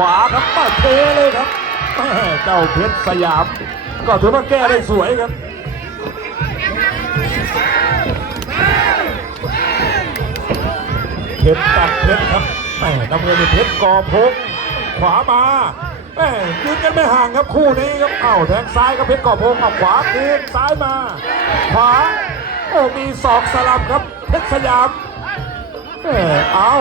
ขวาครับมาเทเลยครับเจ้าเพชรสยาม ก็ถือว่าแก้ได้สวยครับเพชรตัดเพชรครับแม่น้ำเงินเป็นเพชรกอพงขวามาแม่ยืนกันไม่ห่างครับคู่นี้ครับเอ้าแทงซ้ายครับเพชรกอพงเอาขวาคืนซ้ายมา ขวาโอ้มีศอกสลับครับเพชรสยามเอา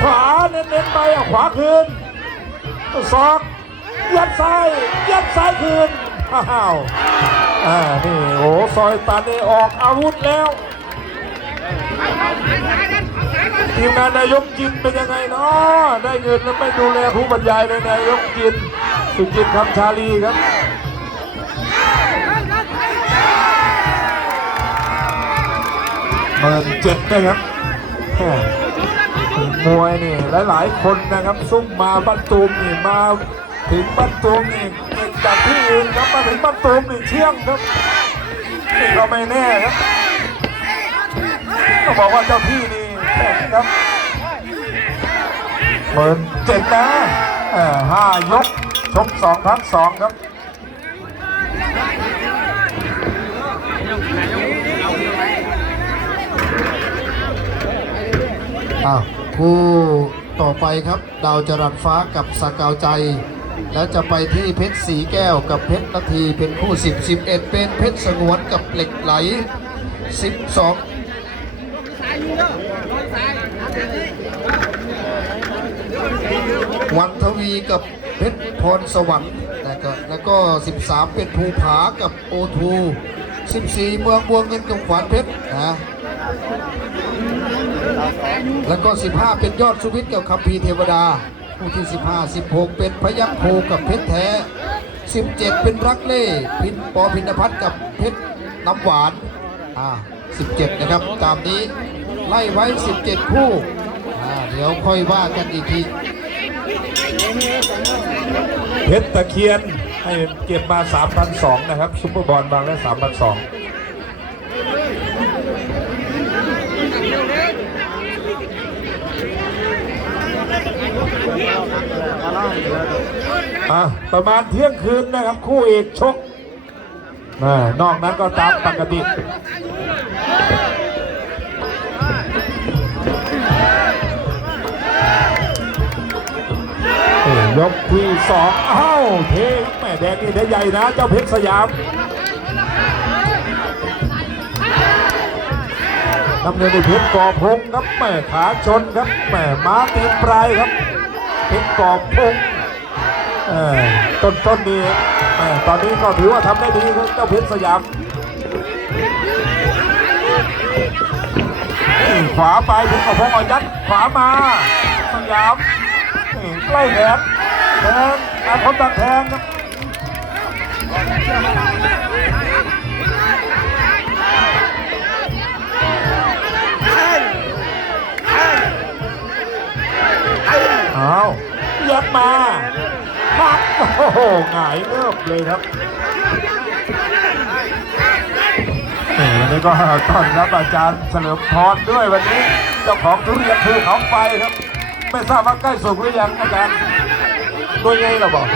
ขวาเน้นๆไปเอาขวาคืน ศอกยัดซ้ายยัดซ้ายคืนอ้าวอ่านี่โอ้ซอยตันนี่ออกอาวุธแล้วทีมงานนายกจินเป็นยังไงเนาะได้เงินแล้วไม่ดูแลผู้บรรยายเลยนายกจินสุจินคำชาลีครับเมินเจ็ดนะครับ มวยนี่หลายๆคนนะครับซุ่มมาบ้านตูมนี่มาถึงบ้านตูมนี่เก่งจากที่อื่นครับมาถึงบ้านตูมนี่เชี่ยงครับนี่ก็ไม่แน่ครับต้องบอกว่าเจ้าที่นี่แข็งครับเปิดเจ็ดนะเอ่อห้ายกชกสองพักสองครับอ้าว คู่ต่อไปครับ ดาวจรัสฟ้ากับสกาวใจ แล้วจะไปที่เพชรสีแก้วกับเพชรนาทีเป็นคู่ 10 11 เป็นเพชรสงวนกับเหล็กไหล 12วันทวีกับเพชรพรสวรรค์แล้วก็แล้วก็ 13 เป็นภูผากับโอทู 14 เมืองบัวเงินกับขวานเพชรนะ แล้วก็ 15 เป็นยอดสุวิทย์กับคัมภีเทวดา คู่ที่ 15 16 เป็นพยัคฆ์โพกับเพชรแท้ 17 เป็นรักเล่พินปอพินพัฒน์กับเพชรน้ำหวานอ่า17 นะครับ ตามนี้ไล่ไว้ 17 คู่อ่าเดี๋ยวค่อยว่ากันอีกทีเพชรตะเคียนให้เก็บมา3,002นะครับซุปเปอร์บอลบางและ3,002 อะประมาณเที่ยงคืนนะครับ คู่เอกชกอ่านอกนั้นก็ตามปกติยกที่สองอ้าวเทแม่แดงนี่ได้ใหญ่นะ เจ้าเพชรสยามน้ำเงินในเพชรกอพงครับแม่ขาชนครับแม่ม้าตีนปลายครับเพชรกอพง ต้นต้นนี้ตอนนี้ก็ถือว่าทำได้ดีครับเจ้าเพชรสยามขวาไปเพชรกอพงอยัดขวามาสยามนี่ใกล้แขนแทงอาคมตักแทงครับเอายัดมา พักโอ้โหหงายเงิบเลยครับวันนี้ก็ต้อนรับอาจารย์เฉลิมพรด้วยวันนี้เจ้าของทุเรียนภูเขาไฟครับ ไม่ทราบว่าใกล้สุกหรือยังอาจารย์ตัวไงเราบอก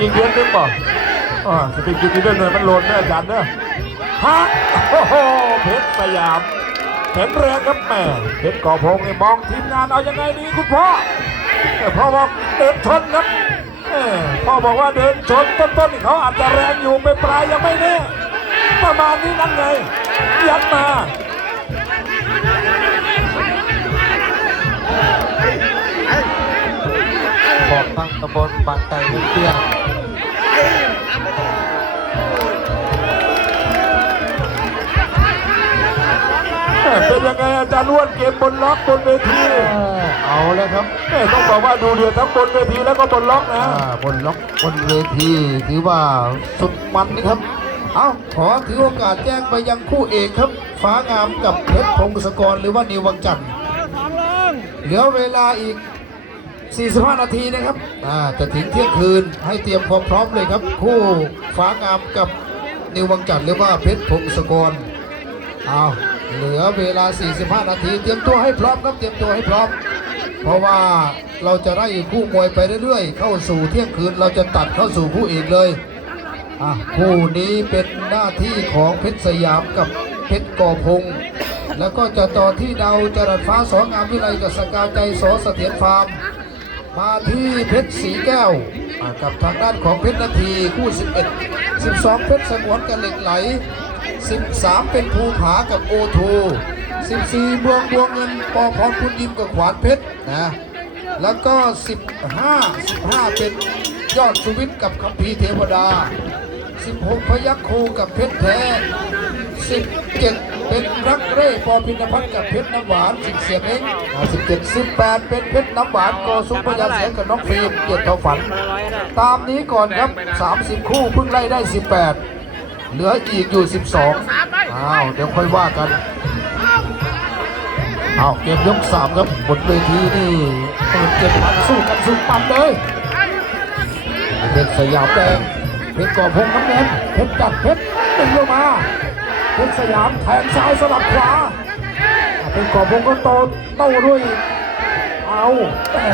อีกเดือนนึงบอกอ่าสติกินที่เดินเลยมันโลนเนอะอาจารย์เนอะฮะโอ้โหเพชรสยามแข็งแรงครับแม่เพชรก่อพงนี่มองทีมงานเอายังไงดีคุณพ่อ พ่อบอกเดินชนครับพ่อบอกว่าเดินชนต้นๆนี่เขาอาจจะแรงอยู่ไปปลายยังไม่แน่ประมาณนี้นั่นไงยัดมาบอกตั้งตะบลบางไก่เตี้ย ยังไงอาจารย์ล้วนเกมบนล็อกบนเวทีเอาแล้วครับแม่ต้องบอกว่าดูเดือดทั้งบนเวทีแล้วก็บนล็อกนะอ่าบนล็อกบนเวทีถือว่าสุดมันนะครับ เอาขอถือโอกาสแจ้งไปยังคู่เอกครับฟ้างามกับเพชรพงศกรหรือว่านิววังจันทร์เหลือเวลาอีก 45 นาทีนะครับอ่าจะถึงเที่ยงคืนให้เตรียมความพร้อมเลยครับ คู่ฟ้างามกับนิววังจันทร์หรือว่าเพชรพงศกรเอา เหลือเวลา 45 นาที เตรียมตัวให้พร้อมครับเตรียมตัวให้พร้อม เพราะว่าเราจะไล่คู่มวยไปเรื่อยๆ เข้าสู่เที่ยงคืนเราจะตัดเข้าสู่คู่เอกเลยอะคู่นี้เป็นหน้าที่ของเพชรสยามกับเพชรก่อพง แล้วก็จะต่อที่ดาวจรัสฟ้าสองงามวิไลกับสกาวใจสอเสถียรฟาร์มมาที่เพชรสีแก้วกับทางด้านของเพชรนาทีคู่ 11 12 เพชรสงวนกับเหล็กไหล 13 เป็นภูผากับโอทู14เมืองบวงเงินปอพรคุณยิมกับขวานเพชรนะแล้วก็ 15 15 เป็นยอดสุวิทย์กับคัมภีเทวดา 16 พยัคฆ์คูกับเพชรแท้ 17 เป็นรักเร่ปอพินพัฒน์กับเพชรน้ำหวานสิบเสียงเอง17 18 เป็นเพชรน้ำหวานกอสุพยาเสียงกับน้องฟิล์มเกียรติท่าฝัน ตามนี้ก่อนครับ 30 คู่เพิ่งไล่ได้ 18 เหลืออีกอยู่ 12อ้าวเดี๋ยวค่อยว่ากันอ้าวเกมยกสามครับบนเวทีนี่เปิดเกมพันสู้กันสุดมันเลยเพชรสยามแดงเพชรก่อพงน้ำเงินเพชรจัดเพชรดึงลงมาเพชรสยามแทงซ้ายสลับขวาอ่าเพชรก่อพงก็โตโต้ด้วยเอาแต่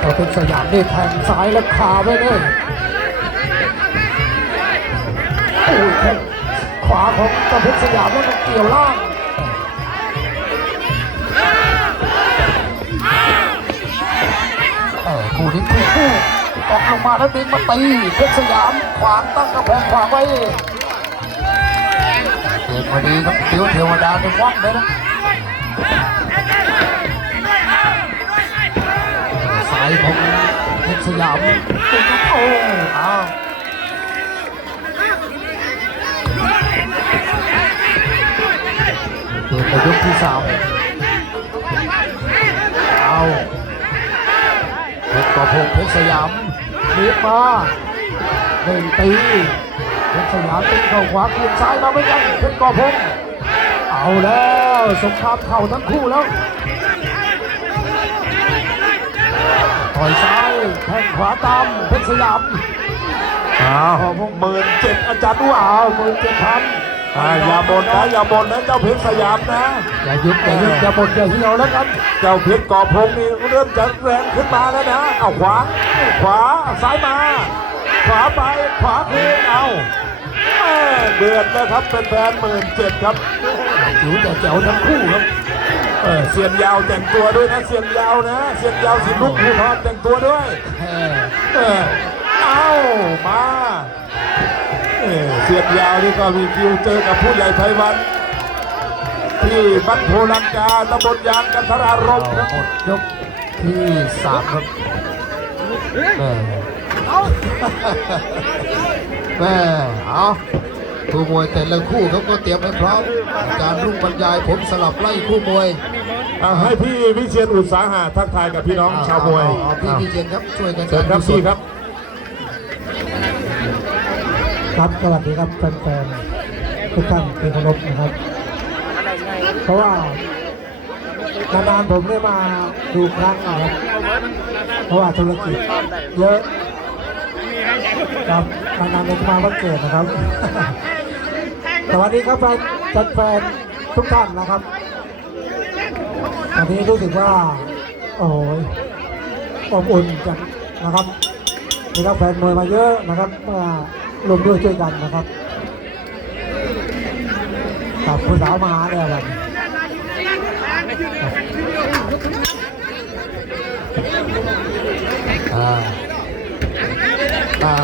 แต่เพชรสยามนี่แทงซ้ายแล้วคาไว้เลย ของกระเพชรสยามแล้วก็เกี่ยวล่างคู่นี้คู่คู่ออกลงมาแล้วดึงมาตีเพชรสยามขวางตั้งกระแพงขวางไว้เกมพอดีครับเดียวเทวดาจะว่องเลยนะสายของเพชรสยามโอ้อ้าว ในยกที่สามเอาเพชรประพงษ์เพชรสยามเบียดมาหนึ่งตีเพชรสยามตีเข้าขวาเพียงซ้ายมาไม่กันเพชรกอพงษ์เอาแล้วสงครามเข่าทั้งคู่แล้วต่อยซ้ายแทงขวาตามเพชรสยามอ้าวหมื่นเจ็ดอาจารย์ว้าวหมื่นเจ็ดพัน อ่าอย่าบ่นนะอย่าบ่นนะเจ้าเพชรสยามนะ อย่าหยุดอย่าหยุดอย่าบ่นอย่าเหี่ยวแล้วกันเจ้าเพชรก่อพงนี่เริ่มจะแรงขึ้นมาแล้วนะเอาขวาขวาซ้ายมา ขวาไปขวาคืนเอาแม่เดือดแล้วครับเป็นแฟนหมื่นเจ็ดครับจิ๋วแต่แจ๋วทั้งคู่ครับเออเสียนยาวแต่งตัวด้วยนะเสียนยาวนะเสียนยาวสิลุกภูทรแต่งตัวด้วยแค่เออเอามา เออเสียนยาวนี่ก็มีคิวเจอกับผู้ใหญ่ไพวัน ที่บ้านโพลังกาตำบลยางกันทรารมครับหมดยกที่สามครับแม่แม่เอาคู่มวยแต่ละคู่เขาก็เตรียมให้พร้อมอาจารย์รุ่งบรรยายผมสลับไล่คู่มวยอะให้พี่วิเชียนอุตสาหะทักทายกับพี่น้องชาวมวยเอเอพี่พี่เจนครับช่วยกันเชิญครับพี่ครับ ครับสวัสดีครับแฟนๆทุกท่านที่เคารพนะครับ เพราะว่านานๆผมได้มาดูครั้งนะครับเพราะว่าธุรกิจเยอะครับนานๆจะมาวันเกิดนะครับ สวัสดีครับแฟนแฟนๆทุกท่านนะครับวันนี้รู้สึกว่า โอ้ยอบอุ่นจังนะครับมีนักแฟนมวยมาเยอะนะครับมา รวมด้วยช่วยกันนะครับกับผู้สาวมาหาเนี่ยครับอ่าอ่า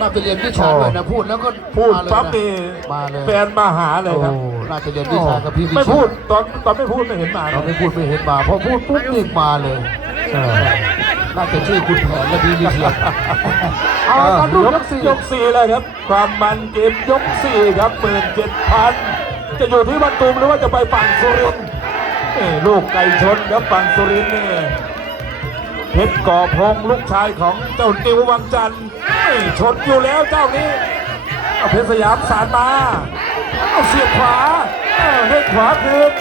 น่าไปเรียนวิชาเลยนะพูดแล้วก็พูดมาเลยปั๊บนะ นี่มาเลย แฟนมาหาเลยครับโอ้น่าจะเรียนวิชากับพี่วิไม่เชีพูยดนตอนตอนไม่พูดไม่เห็นมาเราไม่พูดไม่เห็นมาพอพูดปุ๊บนี่มาเลยเออ น่าจะชื่อคุณแผนและพี่วิเชียนเอาเออการยกสี่ยกสี่เลยครับ ความมันเกมยกสี่ครับหมื่นเจ็ดพันจะอยู่ที่บันตุมหรือว่าจะไปฝั่งสุรินทร์นี่ลูกไก่ชนครับฝั่งสุรินทร์นี่เพชรก่อพงลูกชายของเจ้าติววังจันทร์นี่ชนอยู่แล้วเจ้านี้เอาเพชรสยามสารมาเอาเสียบขวาเอาเล่นขวาคืน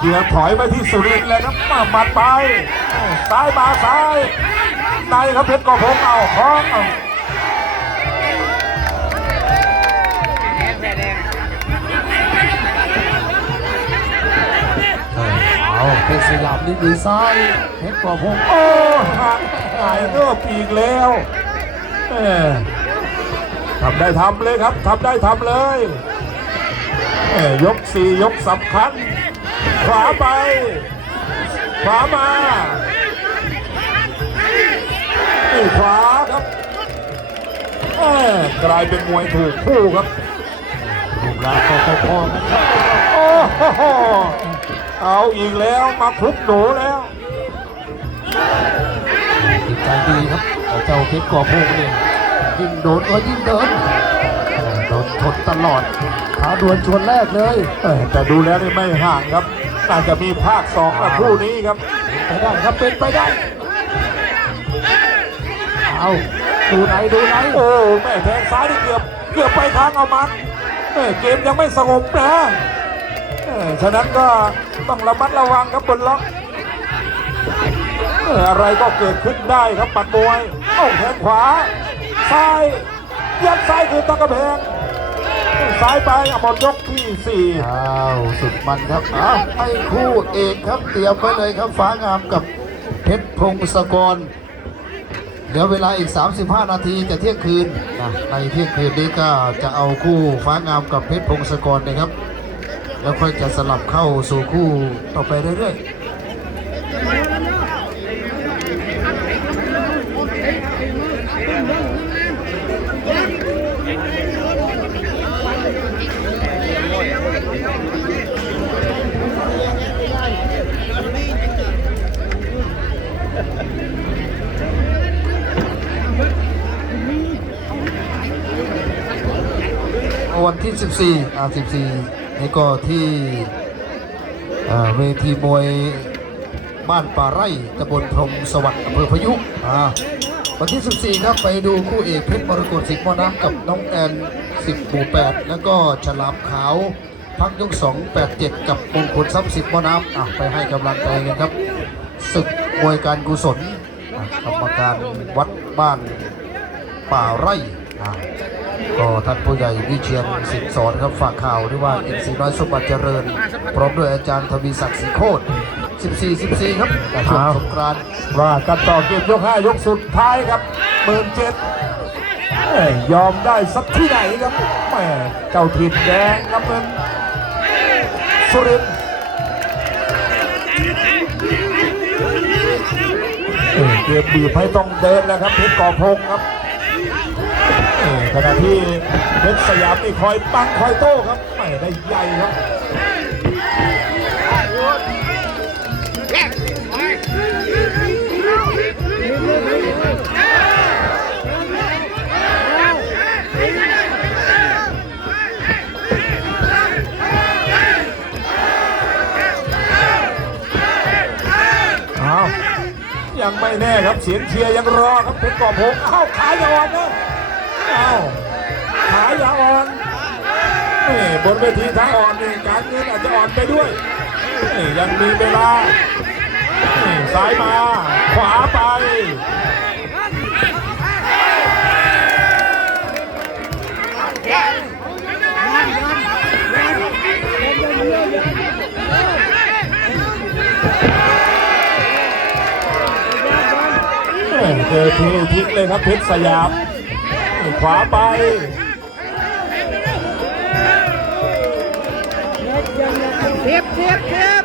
เกียร์ถอยไปที่สุรินเลยครับมาหมัดไปซ้ายมาซ้ายในครับเพชรกอพงเอาคล้องเอาเอาเพชรศิลับนี่มีซ้ายเพชรกอพงโอ้หายเนื้อปีกแล้วทำได้ทำเลยครับทำได้ทำเลยยกสี่ยกสำคัญ ขวาไป ขวามานี่ขวาครับแม่กลายเป็นมวยถูกคู่ครับรูปร่างก็พอๆกันครับโอ้โหเอาอีกแล้วมาคุกหนูแล้วจิตใจดีครับแต่เจ้าเพชรก่อพงเนี่ยยิ่งโดนก็ยิ่งเดินโดนทนตลอดขาดวนชวนแรกเลยเอ้ยแต่ดูแล้วนี่ไม่ห่างครับ น่าจะมีภาคสองนะคู่นี้ครับไปได้ครับเป็นไปได้ เอาดูไหนดูไหนโอ้แม่แทงซ้ายนี่เกือบเกือบไปทางเอามันแม่เกมยังไม่สงบนะเอ้ยฉะนั้นก็ต้องระมัดระวังครับบนล็อกเอ้ยอะไรก็เกิดขึ้นได้ครับปัดมวยเอ้าแทงขวาซ้ายยัดซ้ายคือตะกระแพง ซ้ายไปหมดยกที่สี่อ้าวสุดมันครับอ้าวให้คู่เอกครับเตรียมไว้เลยครับฟ้างามกับเพชรพงศกรเหลือเวลาอีก 35 นาทีจะเที่ยงคืนนะในเที่ยงคืนนี้ก็จะเอาคู่ฟ้างามกับเพชรพงศกรนะครับ แล้วค่อยจะสลับเข้าสู่คู่ต่อไปเรื่อยๆ วันที่ 14อ่า14 นี่ก็ที่เวทีมวยบ้านป่าไร่ตำบลพรมสวัสดิ์อำเภอพยุอ่าวันที่ 14 ครับไปดูคู่เอกเพชรมรกตสิบมอน้ำกับน้องแอนสิบหมู่8แล้วก็ฉลามขาวพักยก 2 8 7 กับมงคลทรัพย์สิบมอน้ำอะไปให้กำลังใจกันครับศึกมวยการกุศลกรรมการวัดบ้านป่าไร่อะ ก็ท่านผู้ใหญ่วิเชียนสินสอนครับฝากข่าวที่ว่าอินทรีน้อยสมบัติเจริญ พร้อมด้วยอาจารย์ทวีศักดิ์ศรีโคตร14 14 ครับแต่ช่วงสงกรานต์ว่ากันต่อเกมยกห้ายกสุดท้ายครับเบิร์นเจ็ดยอมได้สักที่ไหนครับแหมเจ้าถิ่นแดงน้ำเงินสุรินเอ้ยเกมบีบให้ต้องเดินแล้วครับเพชรกอพงครับ ขณะที่เพชรสยามนี่คอยปังคอยโต้ครับไม่ได้ใหญ่ครับยังไม่แน่ครับเสียงเชียร์ยังรอครับเพชรก่อพงเอ้าขายาอ่อนนะ เอาขายาอ่อนนี่บนเวทีท้าอ่อนนี่การเงินอาจจะอ่อนไปด้วยนี่ยังมีเวลาซ้ายมา ขวาไปเอ้ยเจอทีทิ้งเลยครับเพชรสยาม ขวาไปเทียบเทียบเทียบ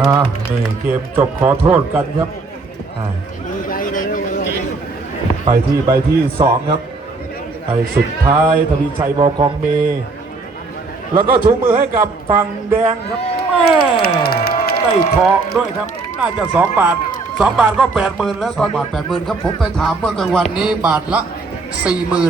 อ่านี่เกมจบขอโทษกันครับอ่าไปที่ใบที่สองครับไปสุดท้ายทวีชัยบอกองเม แล้วก็ชูมือให้กับฝั่งแดงครับแม่ได้ทองด้วยครับ น่าจะ2บาท2บาทก็8 0,000แล้วสตองนบานี้ทแปดหมื่นครับผมไปถามเมื่อกลางวันนี้บาทละสี่หมื่น